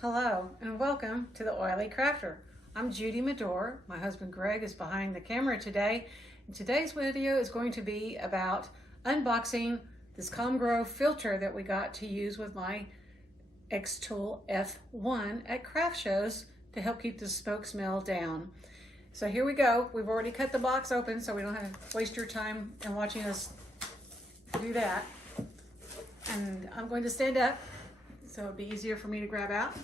Hello and welcome to the Oily Crafter. I'm Judy Medor. My husband Greg is behind the camera today. And today's video is going to be about unboxing this Comgrow filter that we got to use with my xTool F1 at craft shows to help keep the smoke smell down. So here we go. We've already cut the box open so we don't have to waste your time in watching us do that. And I'm going to stand up so it'd be easier for me to grab out.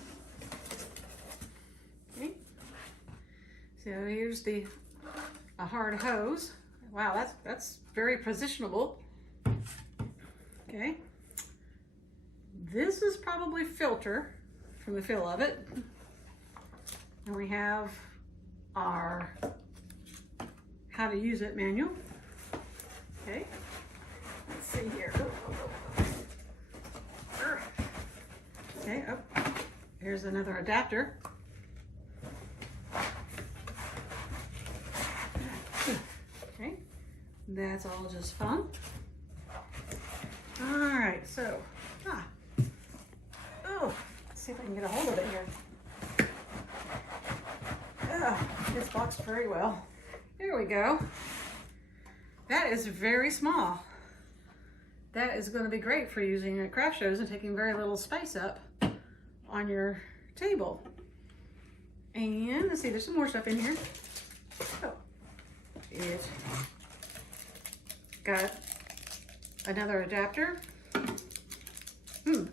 Okay. So here's a hard hose. Wow, that's very positionable. Okay. This is probably filter from the feel of it. And we have our how to use it manual. Okay. Let's see here. Okay, oh, here's another adapter. Okay, that's all just fun. All right, so, oh, let's see if I can get a hold of it here. Oh, this boxed very well. There we go. That is very small. That is going to be great for using at craft shows and taking very little space up on your table. And let's see, there's some more stuff in here. Oh, it got another adapter.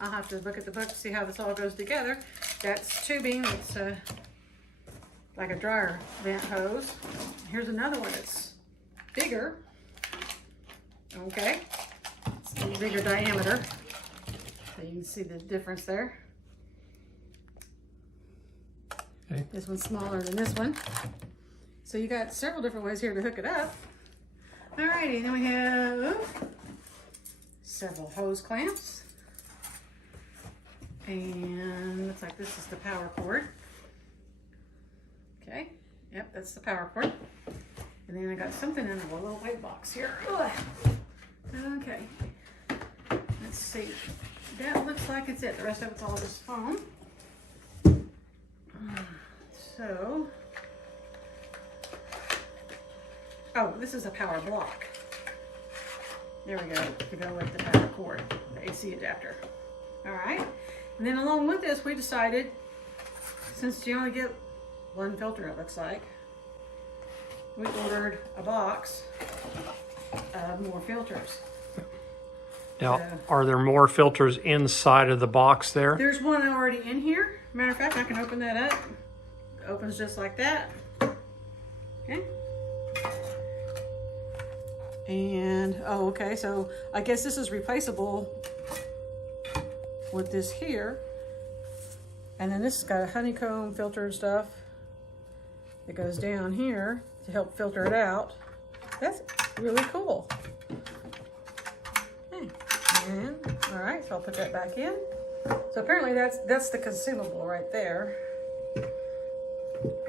I'll have to look at the book to see how this all goes together. That's tubing. It's like a dryer vent hose. Here's another one that's bigger. Okay. Bigger diameter, so you can see the difference there. Okay. This one's smaller than this one. So you got several different ways here to hook it up. Alrighty, then we have several hose clamps. And looks like this is the power cord. Okay, yep, that's the power cord. And then I got something in a little white box here. Ugh. Okay. Let's see. That looks like it's it. The rest of it's all just foam. So, oh, this is a power block. There we go, to go with the power cord, the AC adapter. All right. And then along with this, we decided, since you only get one filter, it looks like, we ordered a box of more filters. Now, are there more filters inside of the box there? There's one already in here. Matter of fact, I can open that up. It opens just like that. Okay. And, oh, okay, so I guess this is replaceable with this here. And then this has got a honeycomb filter and stuff that goes down here to help filter it out. That's really cool. And, all right, so I'll put that back in. So apparently that's the consumable right there.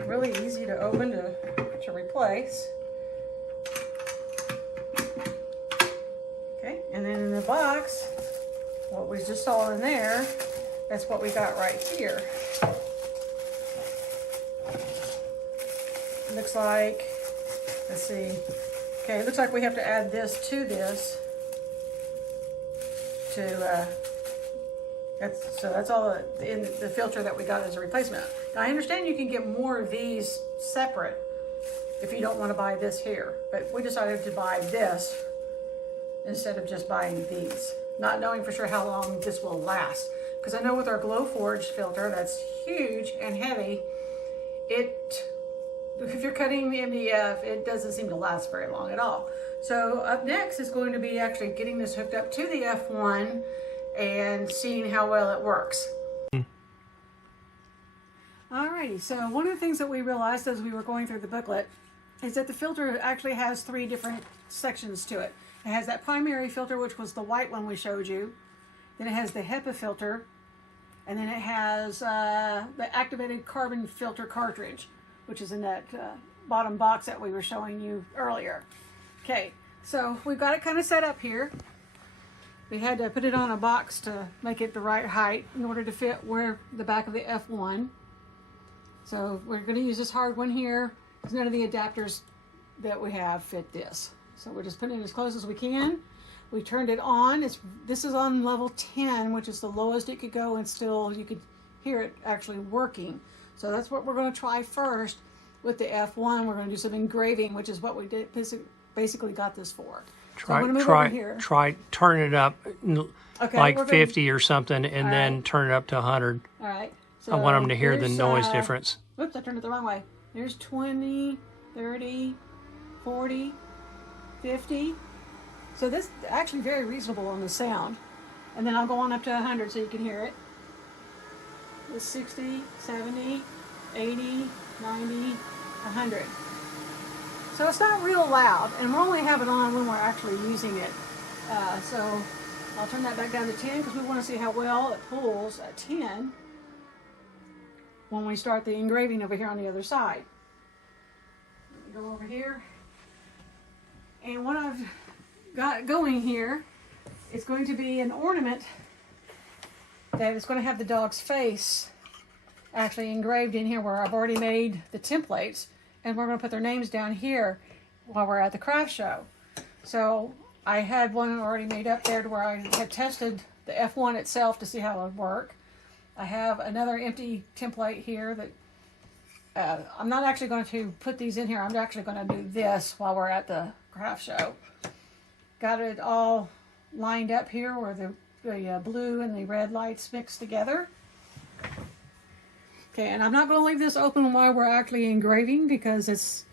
Really easy to open to replace. Okay, and then in the box, what we just saw in there, that's what we got right here. Looks like, let's see. Okay, it looks like we have to add this to this. That's all in the filter that we got as a replacement. Now I understand you can get more of these separate if you don't want to buy this here, but we decided to buy this instead of just buying these, not knowing for sure how long this will last. Because I know with our Glowforge filter, that's huge and heavy, if you're cutting MDF, it doesn't seem to last very long at all. So up next is going to be actually getting this hooked up to the F1 and seeing how well it works. Alrighty, so one of the things that we realized as we were going through the booklet is that the filter actually has three different sections to it. It has that primary filter, which was the white one we showed you. Then it has the HEPA filter, and then it has the activated carbon filter cartridge, which is in that bottom box that we were showing you earlier. Okay, so we've got it kind of set up here. We had to put it on a box to make it the right height in order to fit where the back of the F1. So we're going to use this hard one here because none of the adapters that we have fit this. So we're just putting it as close as we can. We turned it on. This is on level 10, which is the lowest it could go, and still you could hear it actually working. So that's what we're going to try first with the F1. We're going to do some engraving, which is what we did basically got this for. Try turn it up Okay, like 50 or something, and then turn it up to 100. All right. So I want them to hear the noise difference. Whoops, I turned it the wrong way. There's 20, 30, 40, 50. So this is actually very reasonable on the sound. And then I'll go on up to 100 so you can hear it. It's 60, 70, 80, 90, 100. So it's not real loud, and we'll only have it on when we're actually using it. So I'll turn that back down to 10 because we want to see how well it pulls at 10 when we start the engraving over here on the other side. Let me go over here. And what I've got going here is going to be an ornament that is going to have the dog's face actually engraved in here where I've already made the templates, and we're going to put their names down here while we're at the craft show. So I had one already made up there to where I had tested the F1 itself to see how it would work. I have another empty template here that I'm not actually going to put these in here. I'm actually going to do this while we're at the craft show. Got it all lined up here where the blue and the red lights mix together. Okay, and I'm not going to leave this open while we're actually engraving because it's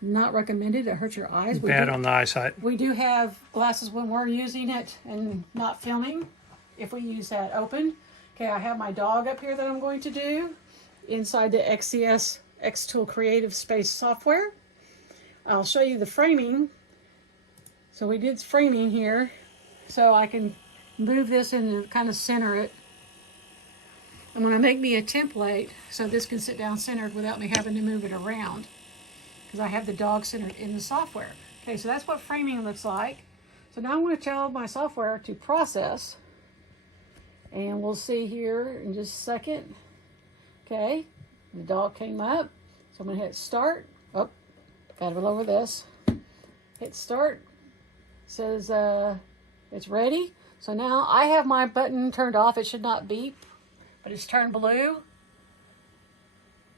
not recommended. It hurts your eyes. Bad on the eyesight. We do have glasses when we're using it and not filming if we use that open. Okay, I have my dog up here that I'm going to do inside the xTool Creative Space software. I'll show you the framing. So we did framing here, so I can move this and kind of center it. I'm going to make me a template so this can sit down centered without me having to move it around because I have the dog centered in the software. Okay, so that's what framing looks like. So now I'm going to tell my software to process, and we'll see here in just a second. Okay, the dog came up, so I'm going to hit start. Oh, got to lower this. Hit start. It says it's ready. So now I have my button turned off. It should not beep, but it's turned blue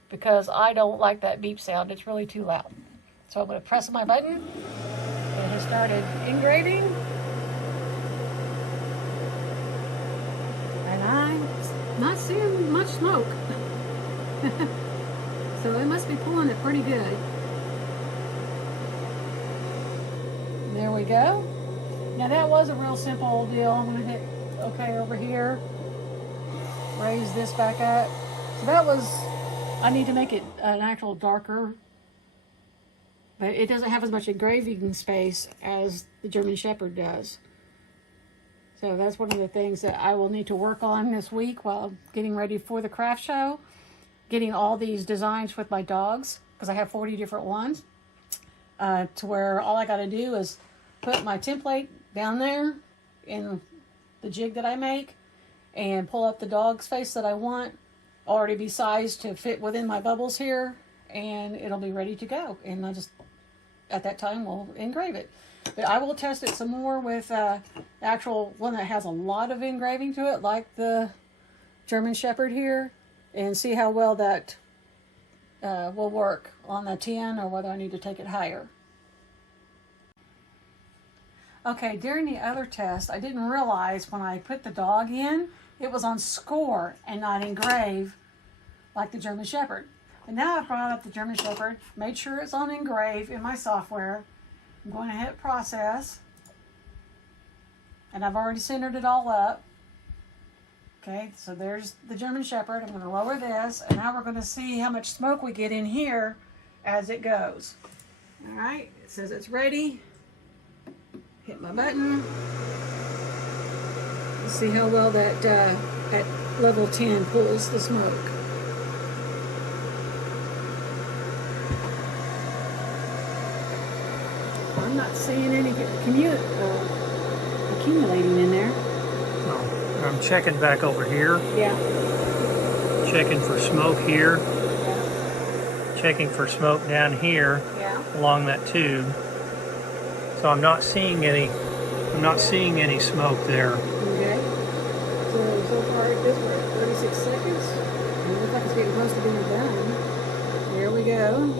because I don't like that beep sound. It's really too loud. So I'm going to press my button. It has started engraving. And I'm not seeing much smoke. So it must be pulling it pretty good. There we go. Now that was a real simple deal. I'm going to hit OK over here. Raise this back up. So that was, I need to make it an actual darker, but it doesn't have as much engraving space as the German Shepherd does. So that's one of the things that I will need to work on this week while getting ready for the craft show. Getting all these designs with my dogs, because I have 40 different ones, to where all I got to do is put my template down there in the jig that I make and pull up the dog's face that I want, already be sized to fit within my bubbles here, and it'll be ready to go. And I just, at that time, will engrave it. But I will test it some more with the actual one that has a lot of engraving to it, like the German Shepherd here, and see how well that will work on the 10 or whether I need to take it higher. Okay, during the other test, I didn't realize when I put the dog in, it was on score and not engrave like the German Shepherd. And now I've brought up the German Shepherd, made sure it's on engrave in my software. I'm going to hit process, and I've already centered it all up. Okay, so there's the German Shepherd. I'm going to lower this, and now we're going to see how much smoke we get in here as it goes. All right, it says it's ready. Hit my button. Let's see how well that at level 10 pulls the smoke. I'm not seeing any accumulating in there. Oh, I'm checking back over here. Yeah. Checking for smoke here. Yeah. Checking for smoke down here. Yeah. Along that tube. So I'm not seeing any. I'm not seeing any smoke there. Okay. So far it goes for 36 seconds. And it looks like it's getting close to being done. There we go.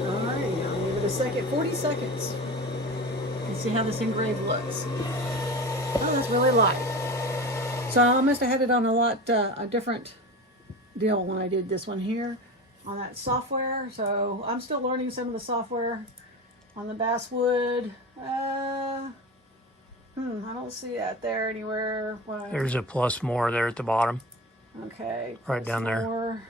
Alright, now I'll give it a second. 40 seconds. And see how this engraved looks. Oh, that's really light. So I must have had it on a lot a different deal when I did this one here on that software. So I'm still learning some of the software on the basswood. I don't see that there anywhere. What? There's a plus more there at the bottom. Okay. Right down there. More.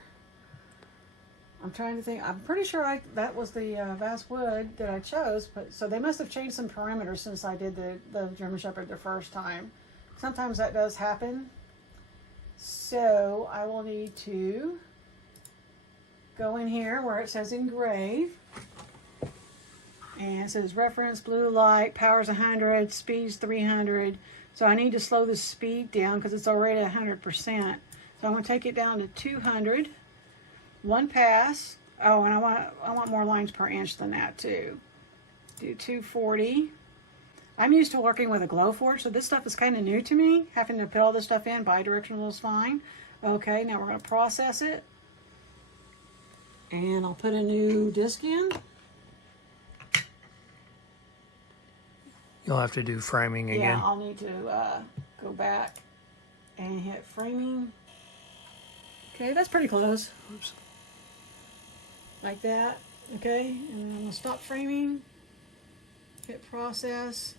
I'm trying to think. I'm pretty sure that was the basswood that I chose. But so they must have changed some parameters since I did the German Shepherd the first time. Sometimes that does happen. So I will need to go in here where it says engrave. And it says reference, blue light, power's 100, speed's 300. So I need to slow the speed down because it's already 100%. So I'm going to take it down to 200. One pass. Oh, and I want more lines per inch than that too. Do 240. I'm used to working with a Glowforge, so this stuff is kind of new to me. Having to put all this stuff in, bidirectional is fine. Okay, now we're going to process it. And I'll put a new disc in. You'll have to do framing again. Yeah, I'll need to go back and hit framing. Okay, that's pretty close. Oops. Like that. Okay, and then I'm going to stop framing. Hit process.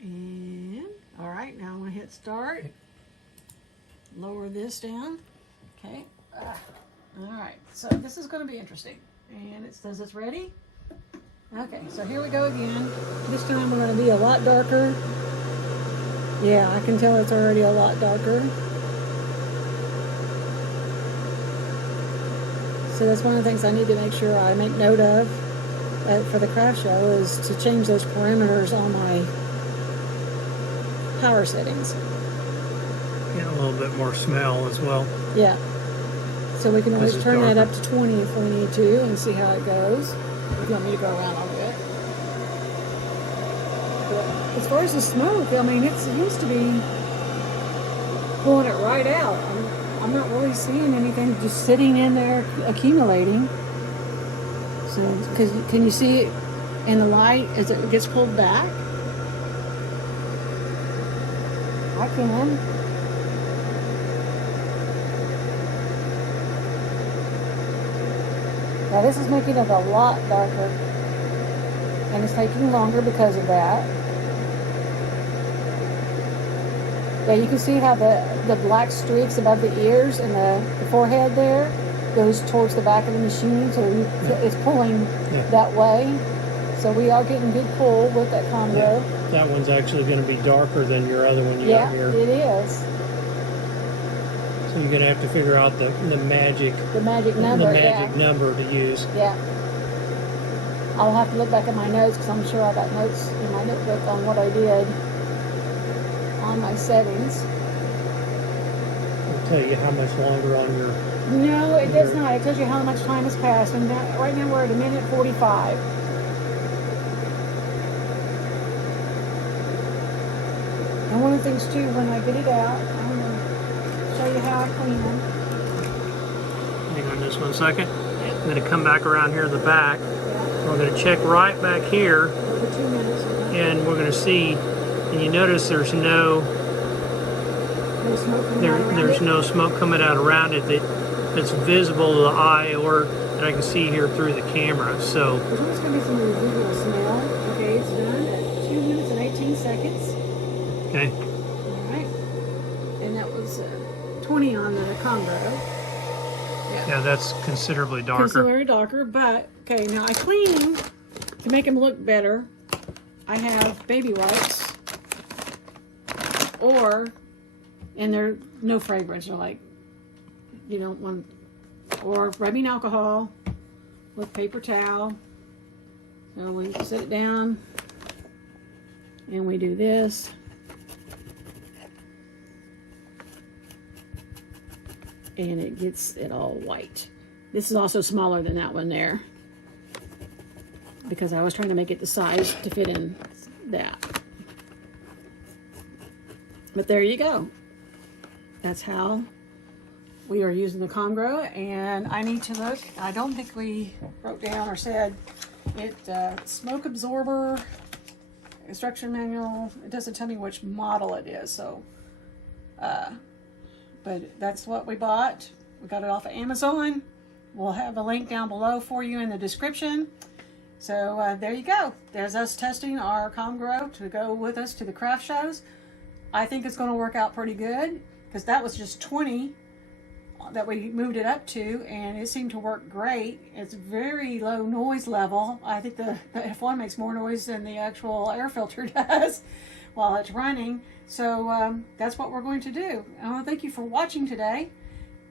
And, all right, now I'm going to hit start. Lower this down. Okay. All right, so this is going to be interesting. And it says it's ready. Okay, so here we go again. This time we're going to be a lot darker. Yeah, I can tell it's already a lot darker. So that's one of the things I need to make sure I make note of for the craft show is to change those parameters on my power settings. Get a little bit more smell as well. Yeah. So we can always turn that up to 20 if we need to and see how it goes. If you want me to go around a little bit. But as far as the smoke, I mean, it seems to be pulling it right out. I'm not really seeing anything just sitting in there accumulating. So, can you see it in the light as it gets pulled back? I can. Now this is making it a lot darker, and it's taking longer because of that. Yeah, you can see how the black streaks above the ears and the forehead there goes towards the back of the machine, so it's pulling that way. So we are getting good pull with that Comgrow. Yeah, that one's actually going to be darker than your other one you got here. Yeah, it is. So you're going to have to figure out the magic number to use. Yeah. I'll have to look back at my notes because I'm sure I got notes in my notebook on what I did on my settings. It'll tell you how much longer on your... No, it does not. It tells you how much time has passed. And right now we're at 1:45. And one of the things too, when I get it out, I'm going to show you how I clean them. Hang on just 1 second. I'm going to come back around here to the back. Yeah. We're going to check right back here. For 2 minutes. And we're going to see, and you notice there's no smoke coming out around there's it. no smoke coming out around it that's visible to the eye or that I can see here through the camera. So there's always going to be some residual smell. Okay, it's done at 2 minutes and 18 seconds. okay. All right, and that was 20 on the Comgrow. Yeah, that's considerably darker. Considerably darker, but okay. Now I clean to make them look better. I have baby wipes, and they're no fragrance. They're like, you don't want, or rubbing alcohol with paper towel. So we set it down. and we do this. And it gets it all white. This is also smaller than that one there, because I was trying to make it the size to fit in that. But there you go. That's how we are using the Comgrow. And I need to look, I don't think we wrote down or said it, smoke absorber, instruction manual. It doesn't tell me which model it is, so but that's what we bought. We got it off of Amazon. We'll have a link down below for you in the description. So there you go. There's us testing our Comgrow to go with us to the craft shows. I think it's going to work out pretty good, because that was just 20 that we moved it up to, and it seemed to work great. It's very low noise level. I think the F1 makes more noise than the actual air filter does while it's running. So that's what we're going to do. I want to thank you for watching today.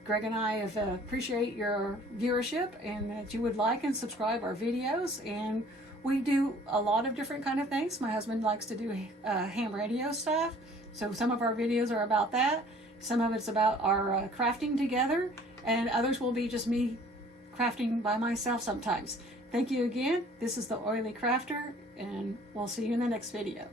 Greg and I appreciate your viewership, and that you would like and subscribe our videos. And we do a lot of different kind of things. My husband likes to do ham radio stuff, so some of our videos are about that. Some of it's about our crafting together, and others will be just me crafting by myself sometimes. Thank you again. This is the Oily Crafter, and we'll see you in the next video.